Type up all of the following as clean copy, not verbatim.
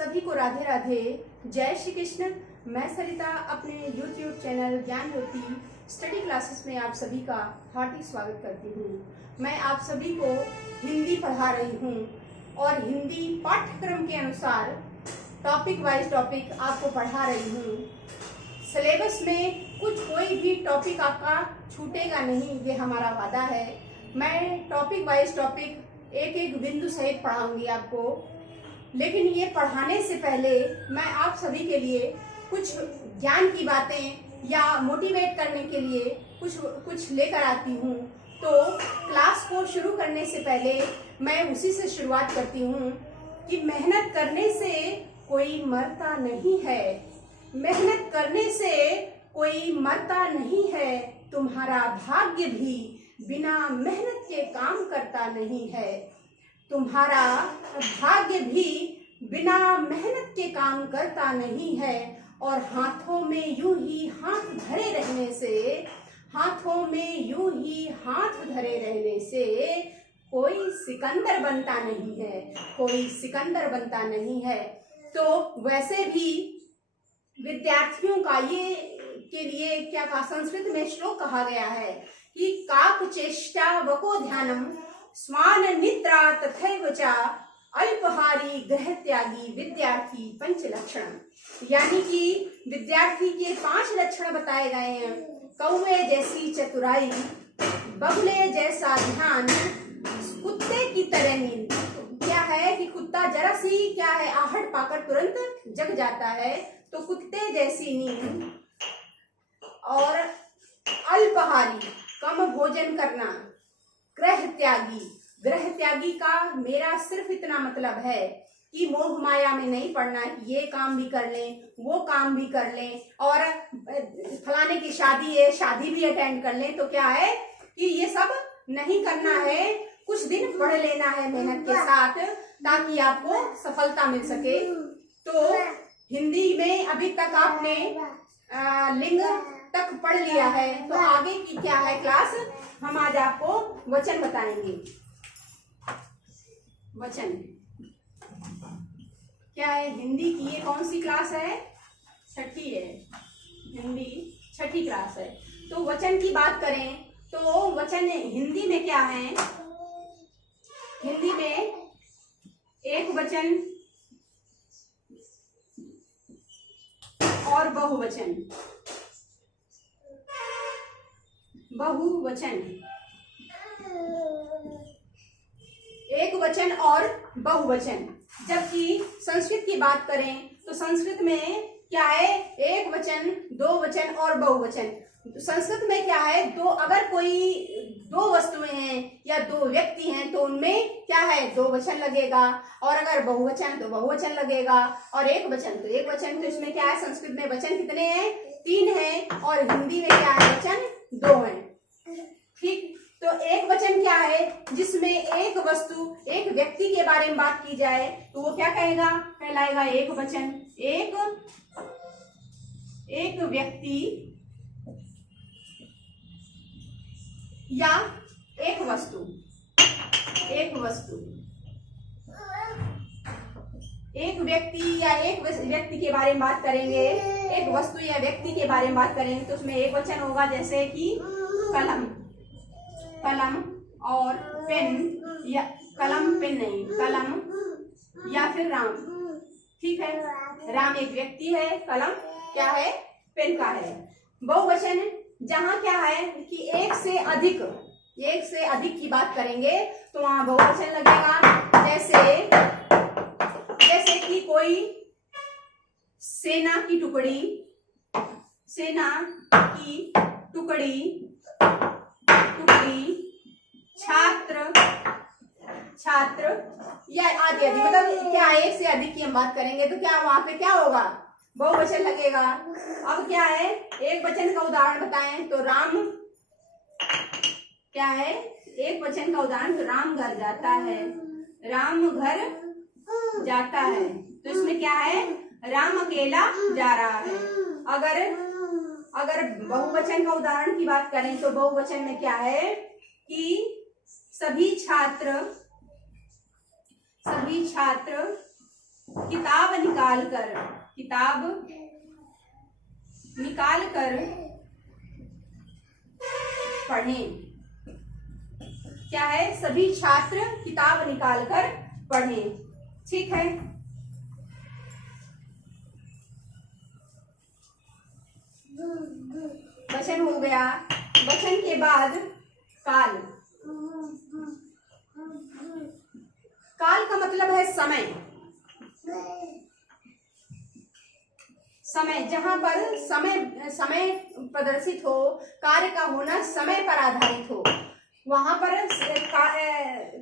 सभी को राधे राधे, जय श्री कृष्ण। मैं सरिता अपने YouTube चैनल ज्ञान ज्योति स्टडी क्लासेस में आप सभी का हार्दिक स्वागत करती हूँ। मैं आप सभी को हिंदी पढ़ा रही हूँ और हिंदी पाठ्यक्रम के अनुसार टॉपिक वाइज टॉपिक आपको पढ़ा रही हूँ। सिलेबस में कोई भी टॉपिक आपका छूटेगा नहीं, ये हमारा वादा है। मैं टॉपिक वाइज टॉपिक एक एक बिंदु सहित पढ़ाऊंगी आपको, लेकिन ये पढ़ाने से पहले मैं आप सभी के लिए कुछ ज्ञान की बातें या मोटिवेट करने के लिए कुछ लेकर आती हूँ। तो क्लास को शुरू करने से पहले मैं उसी से शुरुआत करती हूँ कि मेहनत करने से कोई मरता नहीं है, मेहनत करने से कोई मरता नहीं है। तुम्हारा भाग्य भी बिना मेहनत के काम करता नहीं है, तुम्हारा भाग्य भी बिना मेहनत के काम करता नहीं है। और हाथों में यूं ही हाथ धरे रहने से, हाथों में यूं ही हाथ धरे रहने से कोई सिकंदर बनता नहीं है, कोई सिकंदर बनता नहीं है। तो वैसे भी विद्यार्थियों का ये के लिए क्या कहा, संस्कृत में श्लोक कहा गया है कि काक चेष्टा वको ध्यानम स्वान निद्रा तथैव च अल्पहारी ग्रह त्यागी विद्यार्थी पंच लक्षण। यानी कि विद्यार्थी के 5 लक्षण बताए गए हैं। कौवे जैसी चतुराई, बगुले जैसा ध्यान, कुत्ते की तरह नींद। क्या है कि कुत्ता जरा सी क्या है आहट पाकर तुरंत जग जाता है, तो कुत्ते जैसी नींद। और अल्पहारी कम भोजन करना, ग्रह त्यागी। ग्रह त्यागी का मेरा सिर्फ इतना मतलब है कि मोह माया में नहीं पड़ना कि ये काम भी कर लें, वो काम भी कर लें, और फलाने की शादी है, शादी भी अटेंड कर लें। तो क्या है कि ये सब नहीं करना है, कुछ दिन पढ़ लेना है मेहनत के साथ, ताकि आपको सफलता मिल सके। तो हिंदी में अभी तक आपने लिंग तक पढ़ लिया है, तो आगे की क्या है क्लास, हम आज आपको वचन बताएंगे। वचन क्या है, हिंदी की ये कौन सी क्लास है, 6ठी है, हिंदी 6ठी क्लास है। तो वचन की बात करें तो वचन हिंदी में क्या है, हिंदी में एक वचन और बहुवचन, बहुवचन, एक वचन और बहुवचन। जबकि संस्कृत की बात करें तो संस्कृत में क्या है, एक वचन, दो वचन और बहुवचन। संस्कृत में क्या है, अगर कोई 2 वस्तुएं हैं या 2 व्यक्ति हैं तो उनमें क्या है 2 वचन लगेगा, और अगर बहुवचन तो बहुवचन लगेगा, और एक वचन तो एक वचन। तो इसमें क्या है, संस्कृत में वचन कितने हैं, 3 हैं, और हिंदी में क्या है, वचन 2 हैं। ठीक, तो एक वचन क्या है, जिसमें एक वस्तु, एक व्यक्ति के बारे में बात की जाए तो वो क्या कहेगा, कहलाएगा एक वचन। एक व्यक्ति या एक वस्तु, एक वस्तु, एक व्यक्ति या एक व्यक्ति के बारे में बात करेंगे, एक वस्तु या व्यक्ति के बारे में बात करेंगे तो उसमें एक वचन होगा, जैसे कि कलम, कलम और पेन, या कलम पेन नहीं, कलम या फिर राम। ठीक है, राम एक व्यक्ति है, कलम क्या है, पेन का है। बहुवचन जहाँ क्या है कि एक से अधिक की बात करेंगे तो वहां बहुवचन लगेगा। जैसे कि कोई सेना की टुकड़ी, सेना की टुकड़ी, छात्र या आदि आदि, मतलब क्या एक से अधिक की हम बात करेंगे तो क्या वहां पे क्या होगा, बहुवचन लगेगा। अब क्या है, एक वचन का उदाहरण बताएं तो राम क्या है, एक वचन का उदाहरण तो राम घर जाता है, राम घर जाता है। तो इसमें क्या है, राम अकेला जा रहा है। अगर बहुवचन का उदाहरण की बात करें तो बहुवचन में क्या है कि सभी छात्र किताब निकाल कर, किताब निकाल कर पढ़ें। क्या है? सभी छात्र किताब निकाल कर पढ़ें। ठीक है। वचन हो गया। वचन के बाद काल। काल का मतलब है समय। समय, जहां पर समय प्रदर्शित हो, कार्य का होना समय पर आधारित हो, वहां पर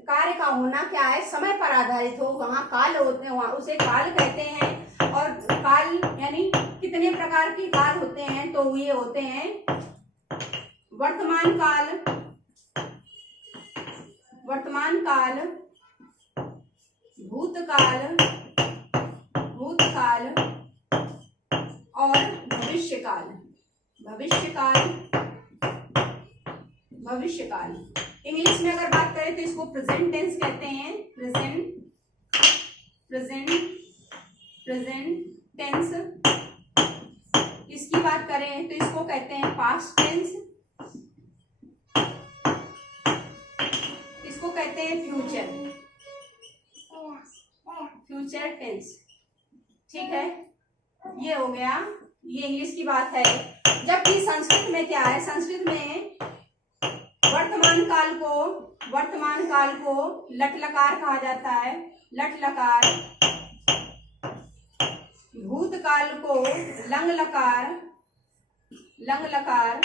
कार्य का होना क्या है? समय पर आधारित हो, वहां काल होते हैं, वहां उसे काल कहते हैं। और काल यानी कितने प्रकार के काल होते हैं? तो ये होते हैं वर्तमान काल, वर्तमान काल, भूतकाल, भूतकाल और भविष्यकाल, भविष्यकाल, भविष्यकाल। इंग्लिश में अगर बात करें तो इसको प्रेजेंट टेंस कहते हैं। Present tense. इसकी बात करें तो इसको कहते हैं पास्ट टेंस। इसको कहते हैं फ्यूचर टेंस। ठीक है, ये हो गया, ये इंग्लिश की बात है। जबकि संस्कृत में क्या है? संस्कृत में वर्तमान काल को लट लकार कहा जाता है। लट लकार। भूतकाल को लंग लकार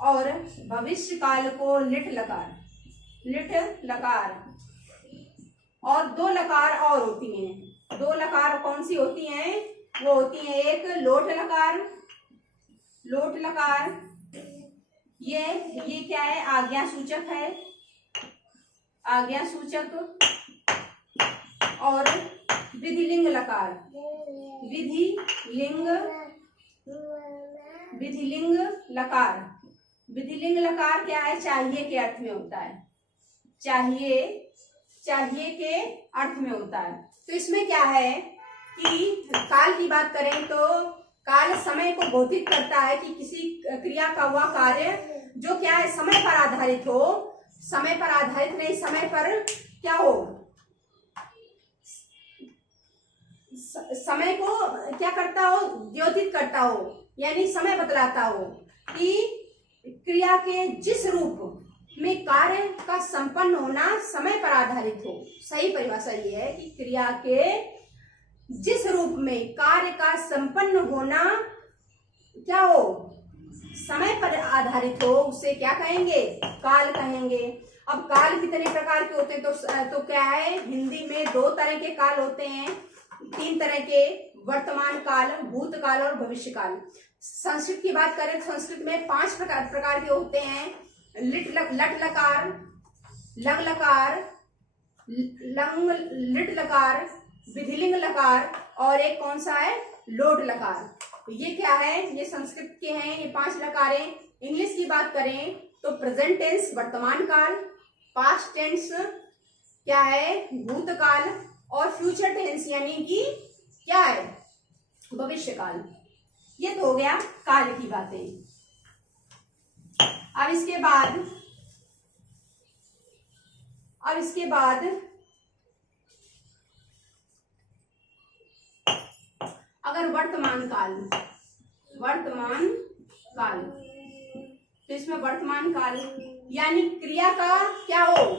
और भविष्य काल को लिट लकार। और दो लकार और होती हैं। दो लकार कौन सी होती हैं? वो होती है एक लोट लकार। ये क्या है? आज्ञा सूचक है, आज्ञा सूचक। और विधिलिंग लकार, विधिलिंग लकार। विधिलिंग लकार क्या है? चाहिए के अर्थ में होता है। चाहिए के अर्थ में होता है। तो इसमें क्या है कि काल की बात करें तो काल समय को बोधित करता है कि किसी क्रिया का हुआ कार्य जो क्या है? समय पर आधारित हो। समय पर आधारित नहीं, समय पर क्या हो? समय को क्या करता हो? द्योतित करता हो, यानी समय बतलाता हो कि क्रिया के जिस रूप में कार्य का संपन्न होना समय पर आधारित हो। सही परिभाषा ये है कि क्रिया के जिस रूप में कार्य का संपन्न होना क्या हो? समय पर आधारित हो, उसे क्या कहेंगे? काल कहेंगे। अब काल कितने प्रकार के होते हैं? तो क्या है? हिंदी में दो तरह के काल होते हैं, तीन तरह के, वर्तमान काल, भूतकाल और भविष्यकाल। संस्कृत की बात करें तो संस्कृत में 5 प्रकार के होते हैं। लट लकार, लंग लकार, लिट लकार, विधिलिंग लकार और एक कौन सा है? लोट लकार। ये क्या है? ये संस्कृत के हैं, ये 5 लकारें। इंग्लिश की बात करें तो प्रेजेंट टेंस वर्तमान काल, पास्ट टेंस क्या है? भूतकाल और फ्यूचर टेंस यानी कि क्या है? भविष्यकाल। ये तो हो गया काल की बातें। अब इसके बाद अगर वर्तमान काल तो इसमें वर्तमान काल यानी क्रिया का क्या हो?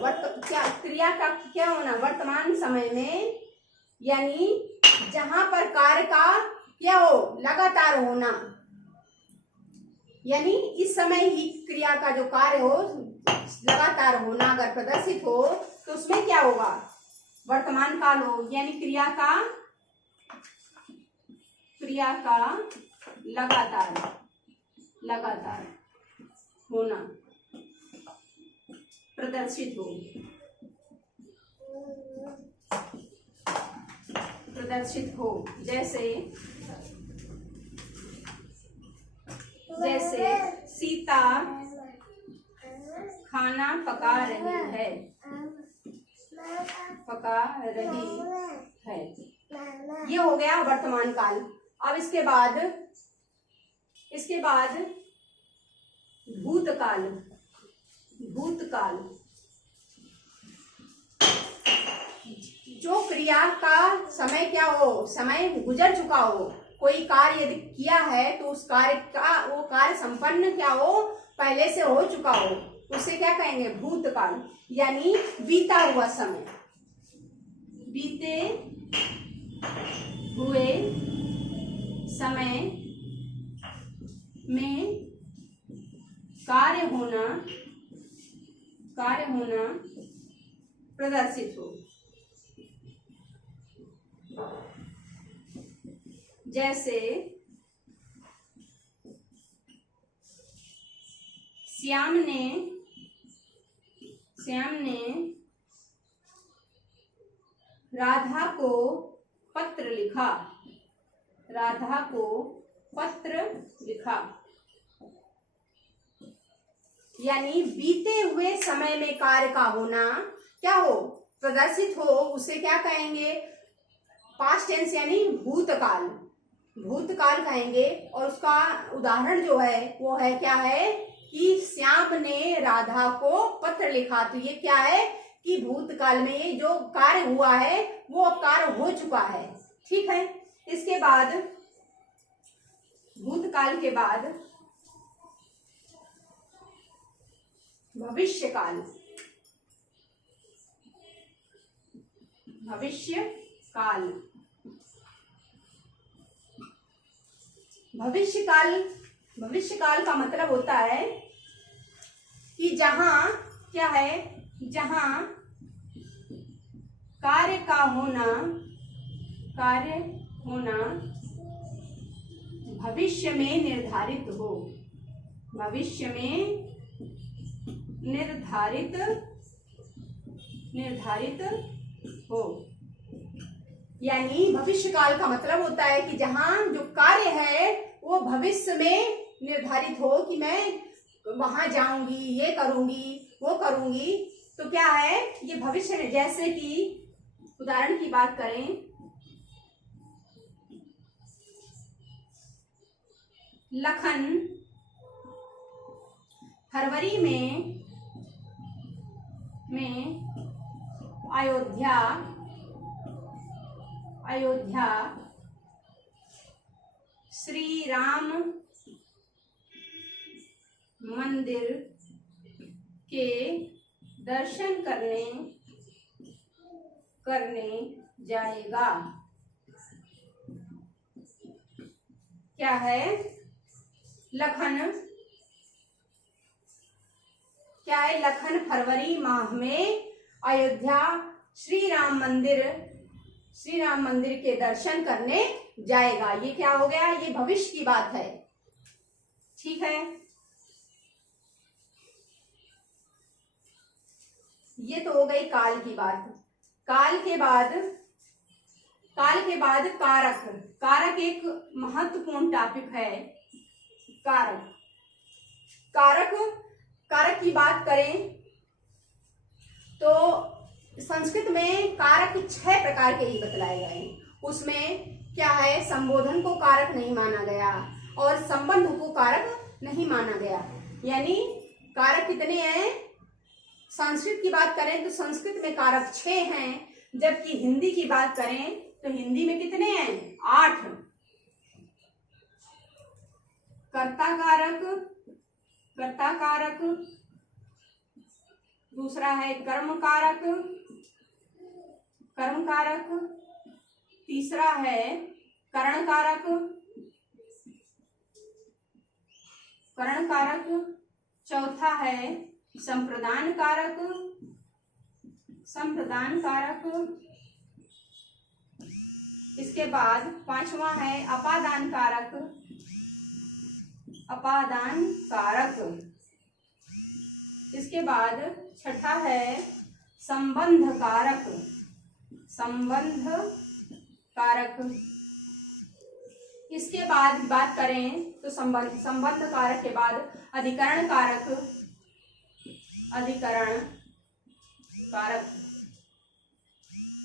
क्रिया का क्या होना? वर्तमान समय में, यानी जहां पर कार्य का क्या हो? लगातार होना। यानी इस समय ही क्रिया का जो कार्य हो लगातार होना अगर प्रदर्शित हो तो उसमें क्या होगा? वर्तमान काल हो। यानी क्रिया का लगातार होना, प्रदर्शित हो। जैसे सीता खाना पका रही है, पका रही है। ये हो गया वर्तमान काल। अब इसके बाद भूतकाल। भूतकाल जो क्रिया का समय क्या हो, समय गुजर चुका हो, कोई कार्य यदि किया है तो उस कार्य का वो कार्य संपन्न क्या हो, पहले से हो चुका हो, उसे क्या कहेंगे, भूतकाल। यानी बीता हुआ समय। बीते हुए समय में कार्य होना प्रदर्शित हो। जैसे श्याम ने राधा को पत्र लिखा। यानी बीते हुए समय में कार्य का होना क्या हो, प्रदर्शित हो, उसे क्या कहेंगे, पास्ट टेंस यानी भूतकाल। भूतकाल कहेंगे। और उसका उदाहरण जो है वो है क्या है कि श्याम ने राधा को पत्र लिखा। तो ये क्या है कि भूतकाल में ये जो कार्य हुआ है वो अब कार्य हो चुका है। ठीक है। इसके बाद भूतकाल के बाद भविष्यकाल। भविष्यकाल का मतलब होता है कि जहां क्या है, जहां कार्य होना भविष्य में निर्धारित हो। यानी भविष्य काल का मतलब होता है कि जहां जो कार्य है वो भविष्य में निर्धारित हो कि मैं वहां जाऊंगी, ये करूंगी, वो करूंगी। तो क्या है ये भविष्य में। जैसे कि उदाहरण की बात करें, लखन फरवरी में अयोध्या श्री राम मंदिर के दर्शन करने जाएगा। क्या है, लखन फरवरी माह में अयोध्या श्री राम मंदिर के दर्शन करने जाएगा। ये क्या हो गया, ये भविष्य की बात है। ठीक है। ये तो हो गई काल की बात। काल के बाद कारक एक महत्वपूर्ण टॉपिक है। कारक की बात करें तो संस्कृत में कारक 6 प्रकार के ही बतलाए गए। उसमें क्या है, संबोधन को कारक नहीं माना गया और संबंध को कारक नहीं माना गया। यानी कारक कितने हैं, संस्कृत की बात करें तो संस्कृत में कारक 6 हैं, जबकि हिंदी की बात करें तो हिंदी में कितने हैं, 8। कर्ता कारक, दूसरा है कर्म कारक, तीसरा है करण कारक, चौथा है संप्रदान कारक, इसके बाद 5वां है अपादान कारक, इसके बाद 6ठा है संबंध कारक। इसके बाद बात करें तो संबंध कारक के बाद अधिकरण कारक,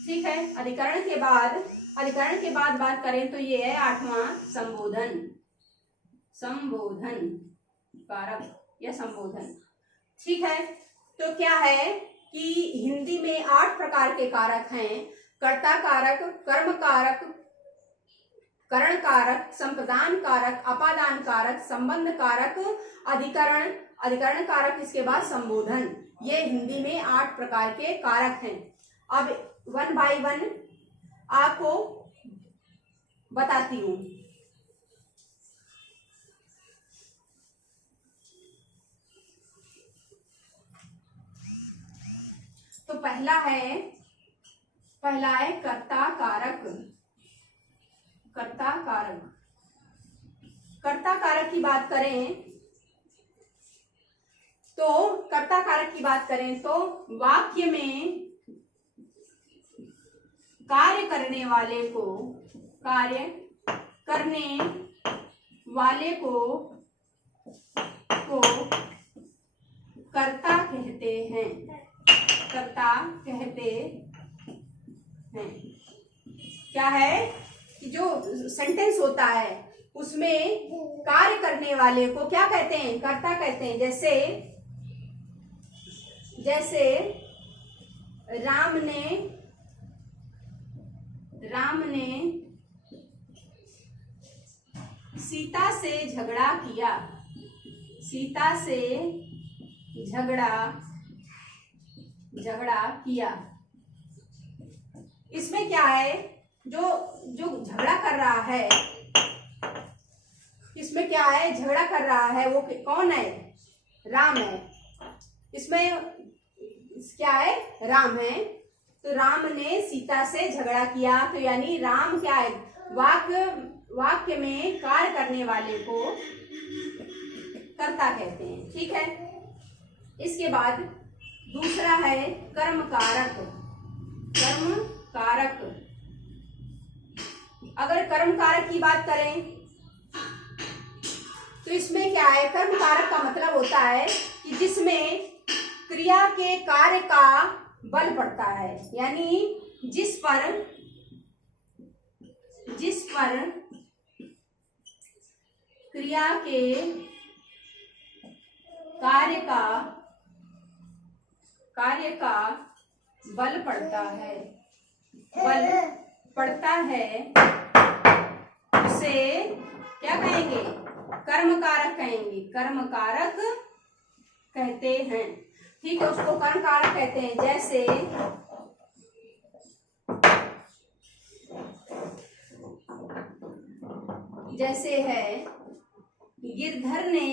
ठीक है। अधिकरण के बाद बात करें तो ये है 8वां संबोधन। संबोधन कारक या संबोधन। ठीक है। तो क्या है कि हिंदी में 8 प्रकार के कारक हैं। कर्ता कारक, कर्म कारक, करण कारक, संप्रदान कारक, अपादान कारक, संबंध कारक, अधिकरण, अधिकरण कारक, इसके बाद संबोधन। ये हिंदी में 8 प्रकार के कारक हैं। अब 1 बाय 1 आपको बताती हूँ। तो पहला है कर्ता कारक। कर्ता कारक, कर्ता कारक की बात करें तो वाक्य में कार्य करने वाले को कर्ता कहते हैं। कर्ता कहते हैं। क्या है कि जो सेंटेंस होता है उसमें कार्य करने वाले को क्या कहते हैं? कर्ता कहते हैं। जैसे राम ने सीता से झगड़ा किया। सीता से झगड़ा किया। इसमें क्या है, जो झगड़ा कर रहा है, इसमें क्या है, झगड़ा कर रहा है वो कौन है? राम है। इसमें क्या है? राम है। तो राम ने सीता से झगड़ा किया, तो यानी राम क्या है? वाक्य में कार्य करने वाले को कर्ता कहते हैं। ठीक है। इसके बाद दूसरा है कर्म कारक। कर्म कारक, अगर कर्म कारक की बात करें तो इसमें क्या है? कर्म कारक का मतलब होता है कि जिसमें क्रिया के कार्य का बल पड़ता है, यानी जिस पर क्रिया के कार्य का बल पड़ता है, उसे क्या कहेंगे? कर्म कारक कहेंगे। कर्म कारक कहते हैं। ठीक है, उसको कर्म कारक कहते हैं। जैसे है गिरधर ने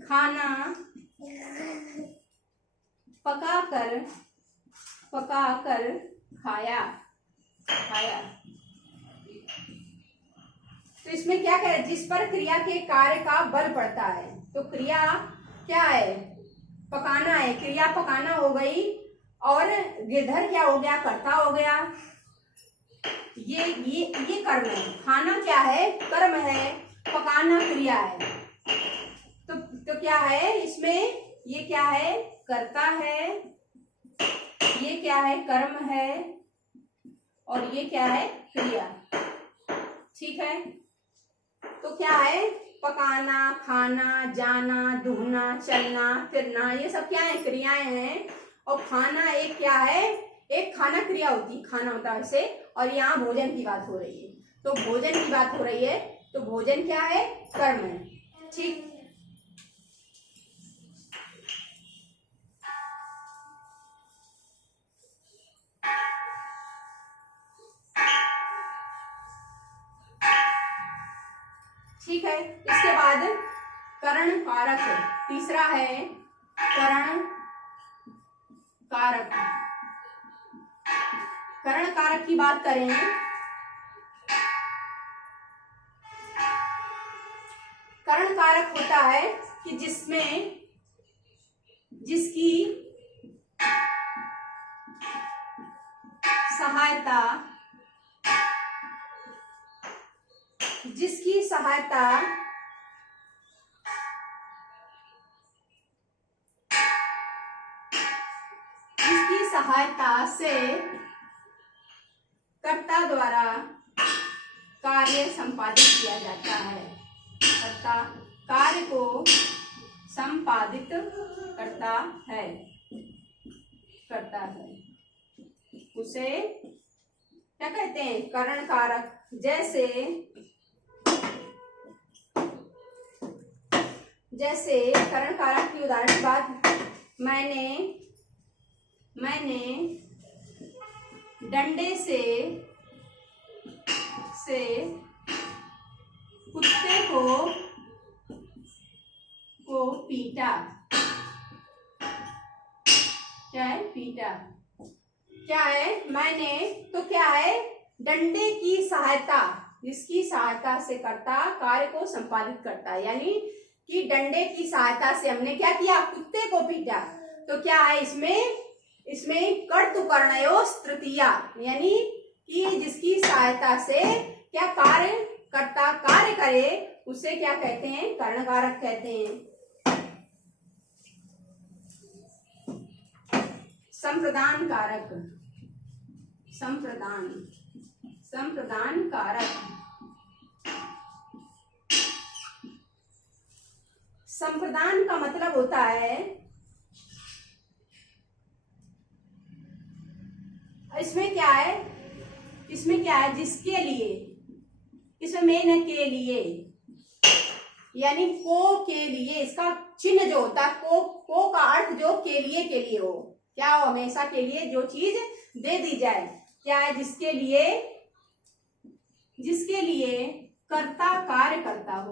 खाना पकाकर खाया। तो इसमें क्या कह रहे हैं? जिस पर क्रिया के कार्य का बल पड़ता है। तो क्रिया क्या है? पकाना है। क्रिया पकाना हो गई और गिरधर क्या हो गया? कर्ता हो गया। ये कर्म है। खाना क्या है? कर्म है। पकाना क्रिया है। तो क्या है इसमें? ये क्या है? कर्ता है। ये क्या है? कर्म है। और ये क्या है? क्रिया। ठीक है। तो क्या है? पकाना, खाना, जाना, दुहना, चलना, फिरना, ये सब क्या है? क्रियाएं हैं। और खाना एक क्या है? एक खाना क्रिया होती है, खाना होता है उसे। और यहाँ भोजन की बात हो रही है, तो भोजन की बात हो रही है, तो भोजन क्या है? कर्म है। ठीक। ठीक है। इसके बाद करण कारक, तीसरा है करण कारक। करण कारक की बात करें करण कारक होता है कि जिसकी सहायता जिसकी सहायता से कर्ता द्वारा कार्य संपादित किया जाता है। कर्ता कार्य को संपादित करता है उसे क्या कहते हैं? करण कारक। जैसे करण कारक की उदाहरण की बात, मैंने डंडे से कुत्ते को पीटा। क्या है? पीटा। क्या है? मैंने, तो क्या है? डंडे की सहायता, जिसकी सहायता से कर्ता कार्य को संपादित करता है, यानी कि डंडे की सहायता से हमने क्या किया? कुत्ते को पीटा। तो क्या है इसमें कर्तुकर्णयोः तृतीया, यानी कि जिसकी सहायता से क्या कर्ता कार्य करे उसे क्या कहते हैं? कर्णकारक कहते हैं। संप्रदान कारक। संप्रदान कारक। संप्रदान का मतलब होता है, इसमें क्या है? जिसके लिए, इसमें मेन है के लिए, यानी को के लिए। इसका चिन्ह जो होता है को का अर्थ जो के लिए हो, क्या हो? हमेशा के लिए जो चीज दे दी जाए। क्या है? जिसके लिए कर्ता कार्य करता हो।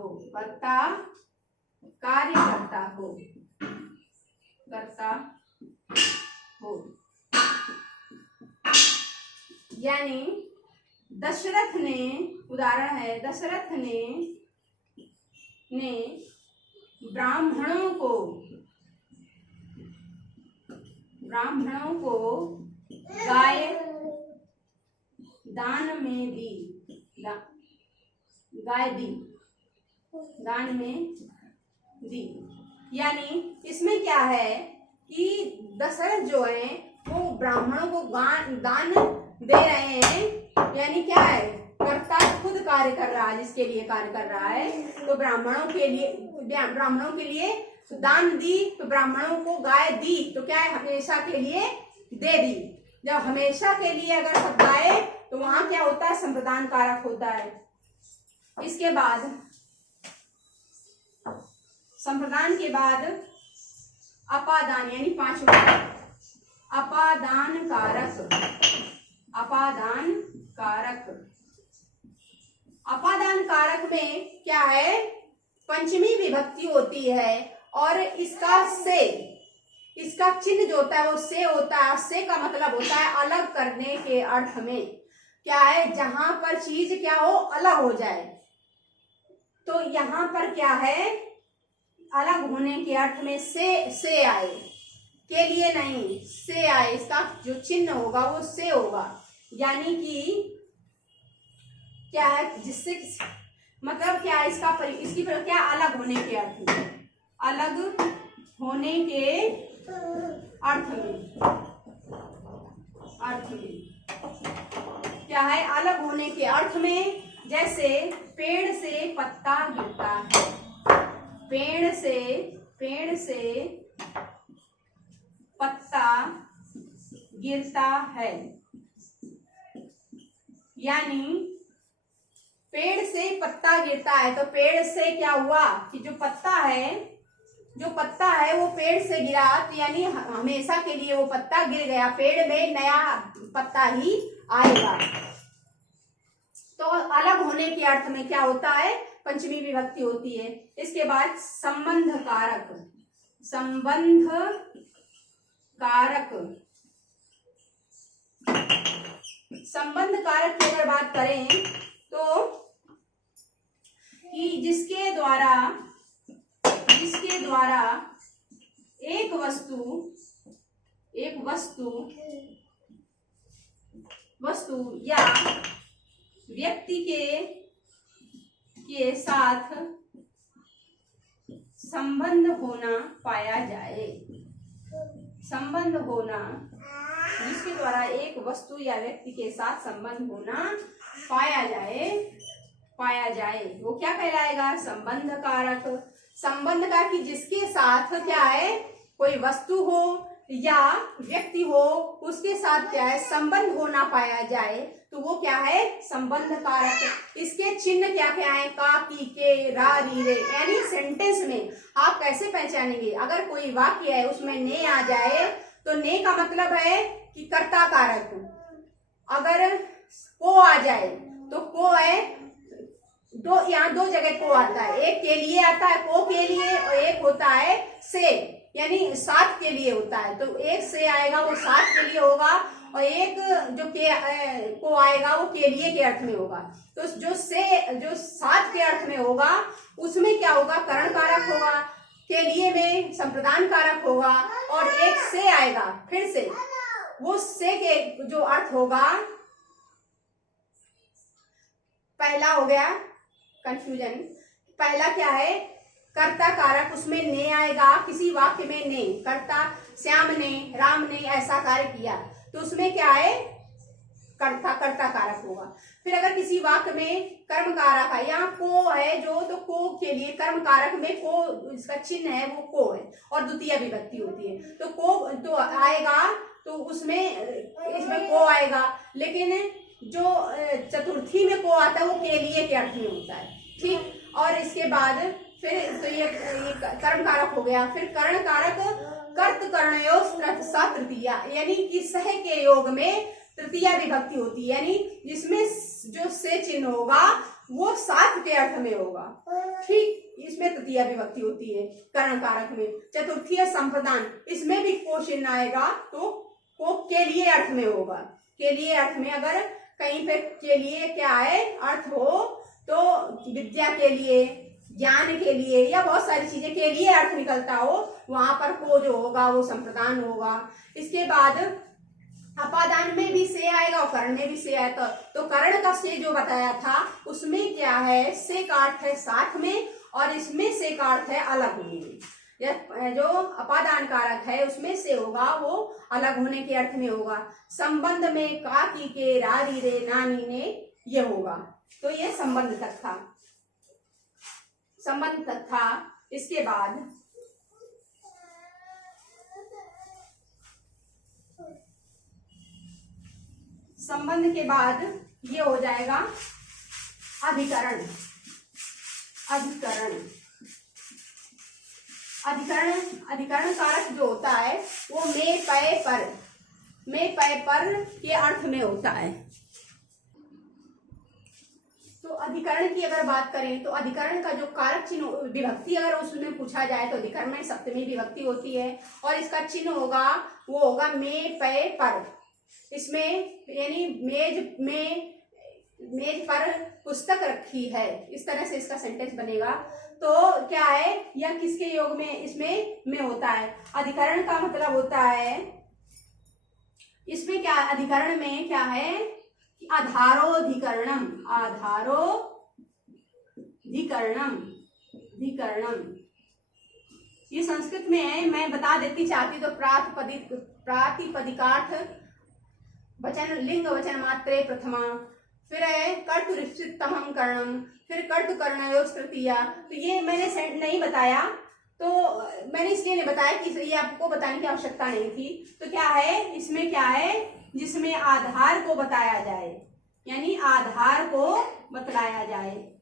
यानी दशरथ ने, उदाहरण है, दशरथ ने ब्राह्मणों को गाय दान में दी। यानी इसमें क्या है कि दशरथ जो है वो ब्राह्मणों को दान दे रहे हैं, यानी क्या है? कर्ता खुद कार्य कर रहा है, जिसके लिए कार्य कर रहा है। तो ब्राह्मणों के लिए दान दी, तो ब्राह्मणों को गाय दी, तो क्या है? हमेशा के लिए दे दी। जब हमेशा के लिए अगर शब्द आए तो वहां क्या होता है? संप्रदान कारक होता है। इसके बाद संप्रदान के बाद अपादान, यानी पांचवा अपादान कारक। अपादान कारक में क्या है? पंचमी विभक्ति होती है और इसका चिन्ह जो होता है वो से होता है। से का मतलब होता है अलग करने के अर्थ में। क्या है? जहां पर चीज क्या हो? अलग हो जाए। तो यहां पर क्या है? अलग होने के अर्थ में से आए, के लिए नहीं, से आए। इसका जो चिन्ह होगा वो से होगा, यानी कि क्या है? जिससे मतलब क्या है? इसकी क्या? अलग होने के अर्थ में। अलग होने के अर्थ में क्या है? अलग होने के अर्थ में। जैसे पेड़ से पत्ता गिरता है। पेड़ से पत्ता गिरता है, यानी पेड़ से पत्ता गिरता है। तो पेड़ से क्या हुआ कि जो पत्ता है वो पेड़ से गिरा, तो यानी हमेशा के लिए वो पत्ता गिर गया। पेड़ में नया पत्ता ही आएगा। तो अलग होने के अर्थ में क्या होता है? पंचमी विभक्ति होती है। इसके बाद संबंध कारक। संबंध कारक की अगर बात करें तो कि जिसके द्वारा एक वस्तु या व्यक्ति के के साथ संबंध होना पाया जाए। संबंध होना, जिसके द्वारा एक वस्तु या व्यक्ति के साथ संबंध होना पाया जाए वो क्या कहलाएगा? संबंध कारक। संबंध का कि जिसके साथ क्या है, कोई वस्तु हो या व्यक्ति हो, उसके साथ क्या है, संबंध होना पाया जाए, तो वो क्या है? संबंध कारक। इसके चिन्ह क्या क्या है? का, की, के, रा, री, रे। यानी सेंटेंस में आप कैसे पहचानेंगे? अगर कोई वाक्य है उसमें ने आ जाए तो ने का मतलब है कि कर्ता कारक। अगर को आ जाए तो को है, यहाँ दो जगह को आता है, एक के लिए आता है, को के लिए, और एक होता है से, यानी साथ के लिए होता है। तो एक से आएगा वो साथ के लिए होगा, और एक जो के को आएगा वो के लिए के अर्थ में होगा। तो जो साथ के अर्थ में होगा उसमें क्या होगा? करण कारक होगा, के लिए में संप्रदान कारक होगा, और एक से आएगा फिर से, वो से के जो अर्थ होगा, पहला हो गया कंफ्यूजन। पहला क्या है? कर्ता कारक, उसमें ने आएगा, किसी वाक्य में ने, कर्ता, श्याम ने, राम ने ऐसा कार्य किया, तो उसमें क्या है? कर्ता कारक होगा। फिर अगर किसी वाक्य में कर्म कारक है, यहाँ को है जो, तो को के लिए कर्म कारक में को, इसका चिन्ह है वो को है, और द्वितीय विभक्ति होती है, तो को तो आएगा, तो इसमें को आएगा। लेकिन जो चतुर्थी में को आता है वो के लिए के अर्थ में होता है, ठीक। और इसके बाद फिर तो ये कर्म कारक हो गया। फिर कर्ण कारक, कर्त कर्णयोः सा तृतीया, यानी कि सह के योग में तृतीया विभक्ति होती है, यानी जिसमें जो से चिन्ह होगा वो साथ के अर्थ में होगा, ठीक। इसमें तृतीया विभक्ति होती है कर्ण कारक में। चतुर्थी है संप्रदान, इसमें भी को चिन्ह आएगा तो को के लिए अर्थ में होगा। के लिए अर्थ में अगर कहीं पे के लिए क्या है अर्थ हो, तो विद्या के लिए, ज्ञान के लिए, या बहुत सारी चीजें के लिए अर्थ निकलता हो, वहां पर को जो होगा वो संप्रदान होगा। इसके बाद अपादान में भी से आएगा और कर्ण में भी से आएगा। तो कर्ण का से जो बताया था उसमें क्या है? से का अर्थ है साथ में, और इसमें से का अर्थ है अलग होने में। जो अपादान कारक है उसमें से होगा वो अलग होने के अर्थ में होगा। संबंध में का, की, के, रा, री, रे, ना, नी, ने, ये होगा। तो ये संबंध तक था। इसके बाद संबंध के बाद ये हो जाएगा अधिकरण। अधिकरण कारक जो होता है वो में, पय, पर के अर्थ में होता है। तो अधिकरण की अगर बात करें तो अधिकरण का जो कारक चिन्ह विभक्ति अगर उसमें पूछा जाए तो अधिकरण में सप्तमी विभक्ति होती है, और इसका चिन्ह होगा वो होगा में, पय, पर। इसमें यानी मेज पर पुस्तक रखी है, इस तरह से इसका सेंटेंस बनेगा। तो क्या है, यह किसके योग में इसमें में होता है? अधिकरण का मतलब होता है, इसमें क्या अधिकरण में क्या है? आधारोधिकरणम। ये संस्कृत में है, मैं बता देती चाहती तो प्रातिपदिकार्थ वचन, लिंग वचन मात्रे प्रथमा, फिर है कर्तुरिष्टितमं कर्णम, फिर कर्तुकर्णयोः तृतीया। तो ये मैंने नहीं बताया, तो मैंने इसलिए नहीं बताया कि ये आपको बताने की आवश्यकता नहीं थी। तो क्या है इसमें, क्या है जिसमें आधार को बताया जाए, यानी आधार को बतलाया जाए,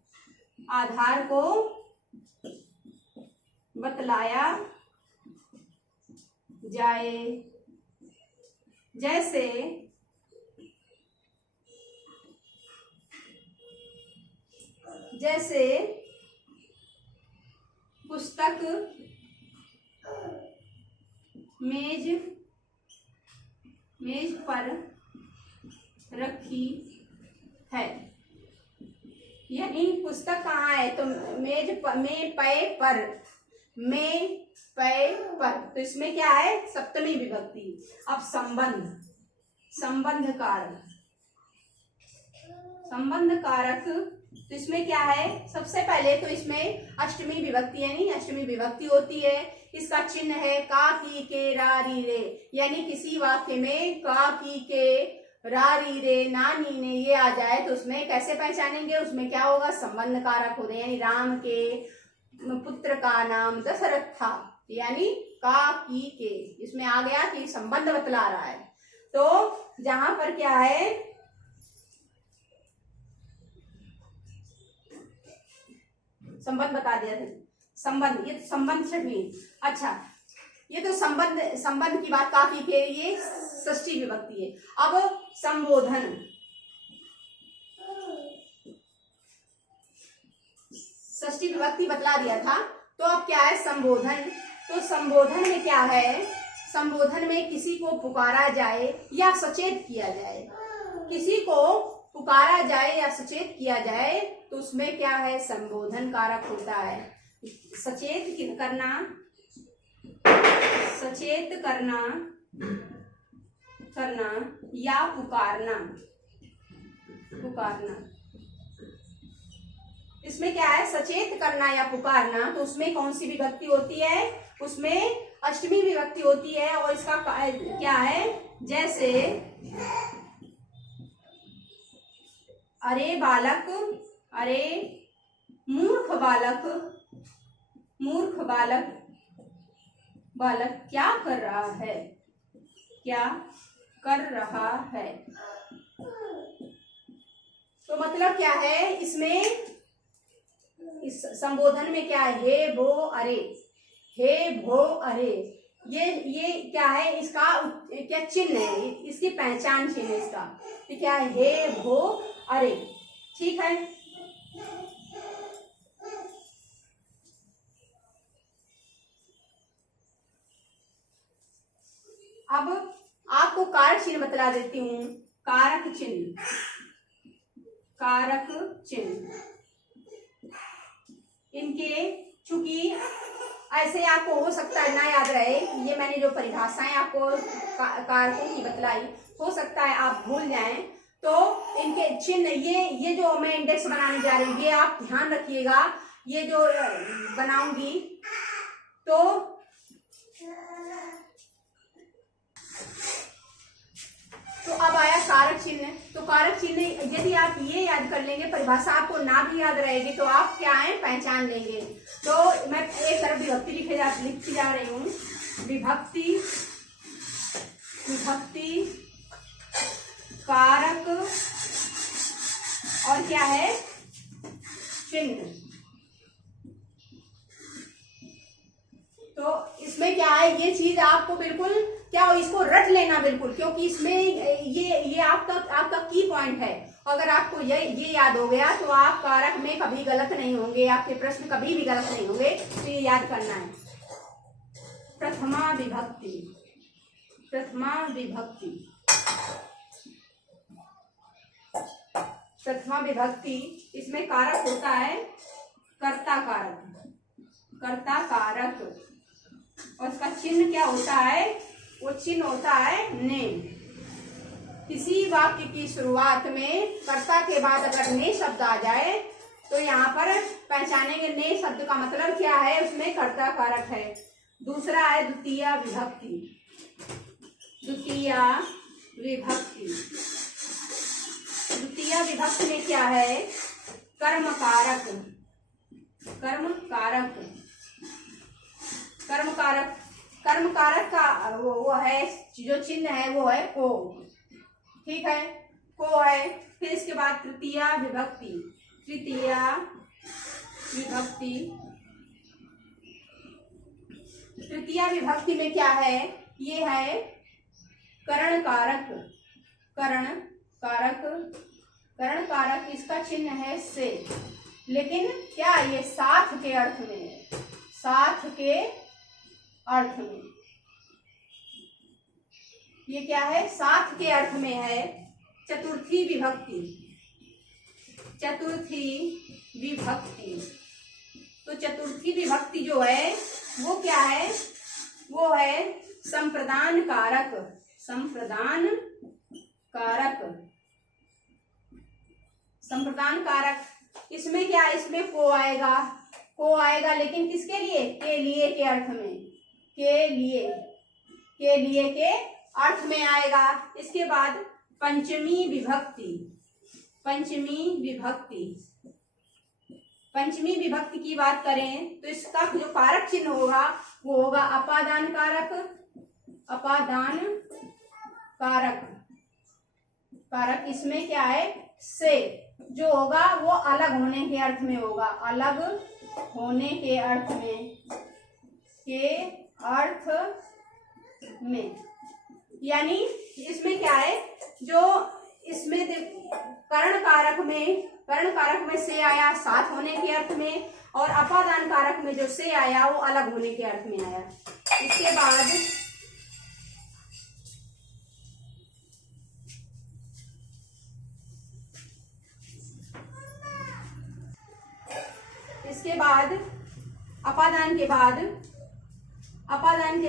आधार को बतलाया जाए। जैसे पुस्तक मेज पर रखी है, यानी पुस्तक कहाँ है? तो मेज पर, में, पय, पर, में, पय, पर। तो इसमें क्या है? सप्तमी विभक्ति। अब संबंध कारक तो इसमें क्या है, सबसे पहले तो इसमें अष्टमी विभक्ति यानी अष्टमी विभक्ति होती है। इसका चिन्ह है का की के रा री रे, यानी किसी वाक्य में का की के रा री रे ना नी ने ये आ जाए तो उसमें कैसे पहचानेंगे, उसमें क्या होगा, संबंध कारक होते हैं। यानी राम के पुत्र का नाम दशरथ था, यानी का की के, इसमें आ गया कि संबंध बतला रहा है। तो जहां पर क्या है, संबंध बता दिया था, संबंध, ये संबंध छठवीं। अच्छा, ये तो संबंध की बात काफी के, ये षष्ठी विभक्ति है। अब संबोधन, षष्ठी विभक्ति बतला दिया था, तो अब क्या है संबोधन। तो संबोधन में क्या है, संबोधन में किसी को पुकारा जाए या सचेत किया जाए, किसी को पुकारा जाए या सचेत किया जाए तो उसमें क्या है, संबोधन कारक होता है। सचेत करना, सचेत करना या पुकारना, इसमें क्या है, सचेत करना या पुकारना, तो उसमें कौन सी विभक्ति होती है, उसमें अष्टमी विभक्ति होती है। और इसका क्या है, जैसे अरे बालक, अरे मूर्ख बालक, बालक क्या कर रहा है, क्या कर रहा है। तो मतलब क्या है, इसमें इस संबोधन में क्या है, हे भो अरे, हे भो अरे, ये क्या है, इसका क्या चिन्ह है, इसकी पहचान चिन्ह है इसका, तो क्या है, हे भो अरे। ठीक है, अब आपको कारक चिन्ह बतला देती हूँ। कारक चिन्ह, कारक चिन्ह इनके, चूंकि ऐसे आपको हो सकता है ना याद रहे, ये मैंने जो परिभाषाएं आपको कारकों की बतलाई, हो सकता है आप भूल जाएं, तो इनके चिन्ह, ये जो मैं इंडेक्स बनाने जा रही हूँ, ये आप ध्यान रखिएगा। ये जो बनाऊंगी तो अब आया कारक चिन्ह। तो कारक चिन्ह यदि आप ये याद कर लेंगे, परिभाषा आपको ना भी याद रहेगी तो आप क्या है, पहचान लेंगे। तो मैं एक तरफ विभक्ति लिखती जा रही हूँ, विभक्ति, कारक और क्या है, चिन्ह। तो इसमें क्या है, ये चीज आपको बिल्कुल क्या हो, इसको रट लेना बिल्कुल, क्योंकि इसमें ये आपका की पॉइंट है। अगर आपको ये याद हो गया तो आप कारक में कभी गलत नहीं होंगे, आपके प्रश्न कभी भी गलत नहीं होंगे। तो ये याद करना है। प्रथमा विभक्ति, प्रथमा विभक्ति, इसमें कारक होता है कर्ता कारक, और इसका चिन्ह क्या होता है, वो चिन्ह होता है ने। किसी वाक्य की शुरुआत में कर्ता के बाद अगर ने शब्द आ जाए तो यहाँ पर पहचानेंगे ने शब्द का मतलब क्या है, उसमें कर्ता कारक है। दूसरा है द्वितीया विभक्ति, द्वितीया विभक्ति में क्या है, कर्म कारक का वो है, जो चिन्ह है वो है को। ठीक है, को है। फिर इसके बाद तृतीया विभक्ति, तृतीया विभक्ति में क्या है, ये है करण कारक, इसका चिन्ह है से, लेकिन क्या ये साथ के अर्थ में है, ये क्या है, साथ के अर्थ में है। चतुर्थी विभक्ति, तो चतुर्थी विभक्ति जो है वो क्या है, वो है संप्रदान कारक, इसमें क्या, इसमें को आएगा, लेकिन किसके लिए, के लिए के अर्थ में, के लिए के अर्थ में आएगा। इसके बाद पंचमी विभक्ति की बात करें तो इसका जो कारक चिन्ह होगा वो होगा अपादान कारक। इसमें क्या है, से, जो होगा वो अलग होने के अर्थ में होगा, अलग होने के अर्थ में, यानी इसमें क्या है, जो इसमें कर्ण कारक में से आया साथ होने के अर्थ में, और अपादान कारक में जो से आया वो अलग होने के अर्थ में आया। इसके बाद अपादान के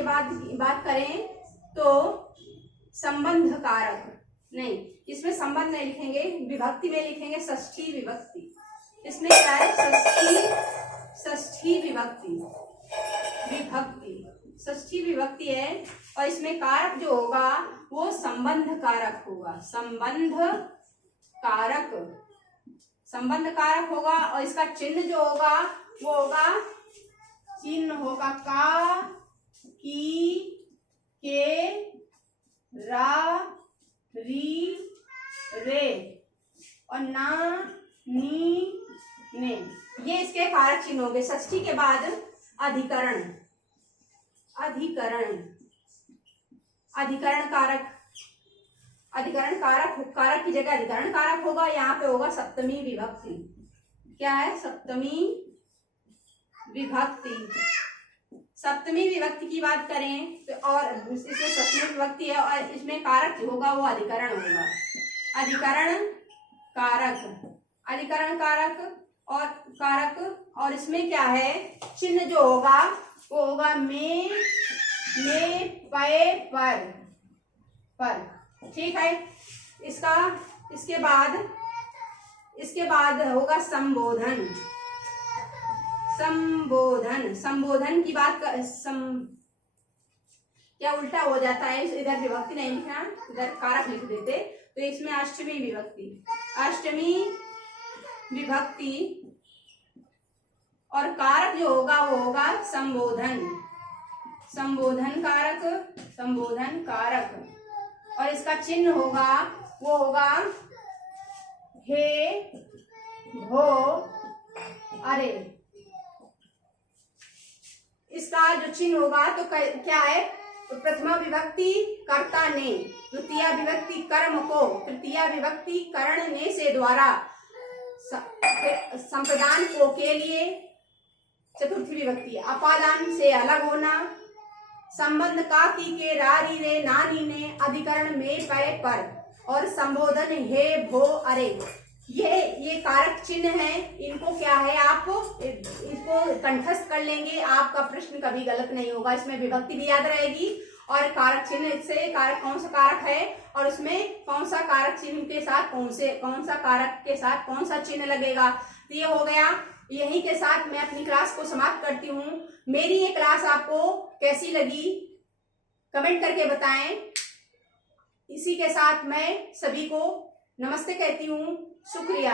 बाद बात करें तो संबंध कारक, नहीं, इसमें संबंध नहीं लिखेंगे, विभक्ति में लिखेंगे षष्ठी विभक्ति। इसमें क्या है, षष्ठी विभक्ति है, और इसमें कारक जो होगा वो संबंध कारक होगा, संबंध कारक होगा। और इसका चिन्ह जो होगा वो होगा, चिन्ह होगा का, की, के, रा, री, रे और ना, नी, ने, ये इसके कारक चिन्ह हो गए। षष्ठी के बाद अधिकरण कारक की जगह अधिकरण कारक होगा। यहाँ पे होगा सप्तमी विभक्ति। क्या है, सप्तमी विभक्ति की बात करें तो, और इसमें सप्तमी विभक्ति है और इसमें कारक जो होगा वो अधिकरण होगा, अधिकरण कारक। और इसमें क्या है, चिन्ह जो होगा वो होगा में, पे, पर। ठीक है। इसके बाद होगा संबोधन की बात क्या उल्टा हो जाता है, इधर विभक्ति नहीं लिखना, इधर कारक लिख देते तो इसमें अष्टमी विभक्ति और कारक जो होगा वो होगा संबोधन कारक। और इसका चिन्ह होगा वो होगा हे, भो, अरे। इसका जो चिन्ह होगा तो क्या है, तो प्रथमा विभक्ति कर्ता ने, द्वितीय विभक्ति कर्म को, तृतीय विभक्ति करण ने से द्वारा, संप्रदान को के लिए, चतुर्थी विभक्ति अपादान से अलग होना, संबंध का, की, के, रा, री, रे, ना, नी, ने, अधिकरण में, पे, पर, और संबोधन हे, भो, अरे। ये कारक चिन्ह है। इनको क्या है, आप इसको कंठस्थ कर लेंगे, आपका प्रश्न कभी गलत नहीं होगा। इसमें विभक्ति भी याद रहेगी और कारक चिन्ह से कारक कौन सा कारक है और उसमें कौन सा कारक चिन्ह के साथ कौन सा कारक के साथ कौन सा चिन्ह लगेगा। तो ये हो गया। यहीं के साथ मैं अपनी क्लास को समाप्त करती हूँ। मेरी ये क्लास आपको कैसी लगी कमेंट करके बताएं। इसी के साथ मैं सभी को नमस्ते कहती हूँ। शुक्रिया।